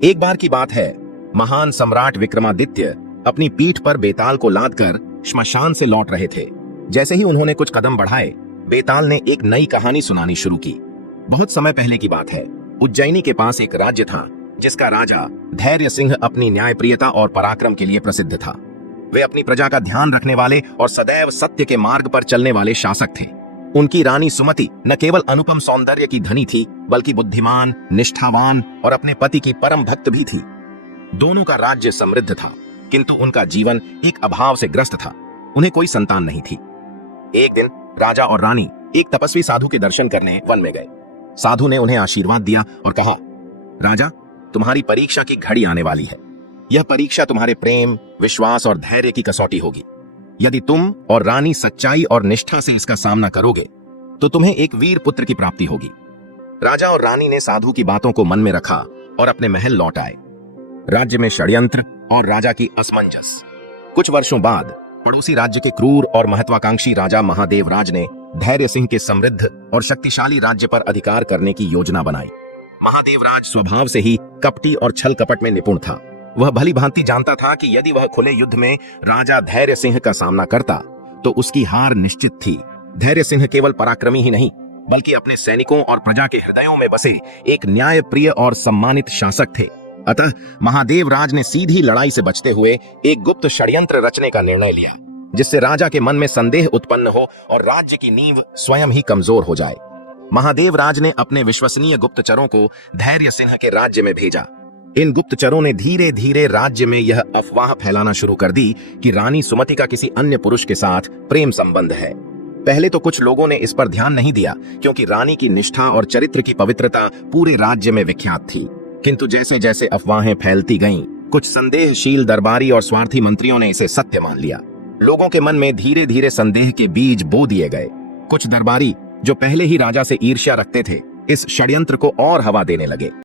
एक बार की बात है, महान सम्राट विक्रमादित्य अपनी पीठ पर बेताल को लादकर श्मशान से लौट रहे थे। जैसे ही उन्होंने कुछ कदम बढ़ाए, बेताल ने एक नई कहानी सुनानी शुरू की। बहुत समय पहले की बात है, उज्जैनी के पास एक राज्य था जिसका राजा धैर्य सिंह अपनी न्यायप्रियता और पराक्रम के लिए प्रसिद्ध था। वे अपनी प्रजा का ध्यान रखने वाले और सदैव सत्य के मार्ग पर चलने वाले शासक थे। उनकी रानी सुमति न केवल अनुपम सौंदर्य की धनी थी, बल्कि बुद्धिमान, निष्ठावान और अपने पति की परम भक्त भी थी। दोनों का राज्य समृद्ध था, किंतु उनका जीवन एक अभाव से ग्रस्त था। उन्हें कोई संतान नहीं थी। एक दिन राजा और रानी एक तपस्वी साधु के दर्शन करने वन में गए। साधु ने उन्हें आशीर्वाद दिया और कहा, राजा, तुम्हारी परीक्षा की घड़ी आने वाली है। यह परीक्षा तुम्हारे प्रेम, विश्वास और धैर्य की कसौटी होगी। यदि तुम और रानी सच्चाई और निष्ठा से इसका सामना करोगे तो तुम्हें एक वीर पुत्र की प्राप्ति होगी। राजा और रानी ने साधु की बातों को मन में रखा और अपने महल लौट आए। राज्य में षड्यंत्र और राजा की असमंजस। कुछ वर्षों बाद पड़ोसी राज्य के क्रूर और महत्वाकांक्षी राजा महादेवराज ने धैर्य सिंह के समृद्ध और शक्तिशाली राज्य पर अधिकार करने की योजना बनाई। महादेवराज स्वभाव से ही कपटी और छल कपट में निपुण था। वह भली भांति जानता था कि यदि वह खुले युद्ध में राजा धैर्य सिंह का सामना करता तो उसकी हार निश्चित थी। धैर्य सिंह केवल पराक्रमी ही नहीं, बल्कि अपने सैनिकों और प्रजा के हृदयों में बसे एक न्यायप्रिय और सम्मानित शासक थे। अतः महादेवराज ने सीधी लड़ाई से बचते हुए एक गुप्त षड्यंत्र रचने का निर्णय लिया, जिससे राजा के मन में संदेह उत्पन्न हो और राज्य की नींव स्वयं ही कमजोर हो जाए। महादेवराज ने अपने विश्वसनीय गुप्तचरों को धैर्य सिंह के राज्य में भेजा। इन गुप्तचरों ने धीरे धीरे राज्य में यह अफवाह फैलाना शुरू कर दी कि रानी सुमति का किसी अन्य पुरुष के साथ प्रेम संबंध है। पहले तो कुछ लोगों ने इस पर ध्यान नहीं दिया, क्योंकि रानी की निष्ठा और चरित्र की पवित्रता पूरे राज्य में विख्यात थी। किंतु जैसे जैसे अफवाहें फैलती गईं, कुछ संदेहशील दरबारी और स्वार्थी मंत्रियों ने इसे सत्य मान लिया। लोगों के मन में धीरे धीरे संदेह के बीज बो दिए गए। कुछ दरबारी, जो पहले ही राजा से ईर्ष्या रखते थे, इस षड्यंत्र को और हवा देने लगे।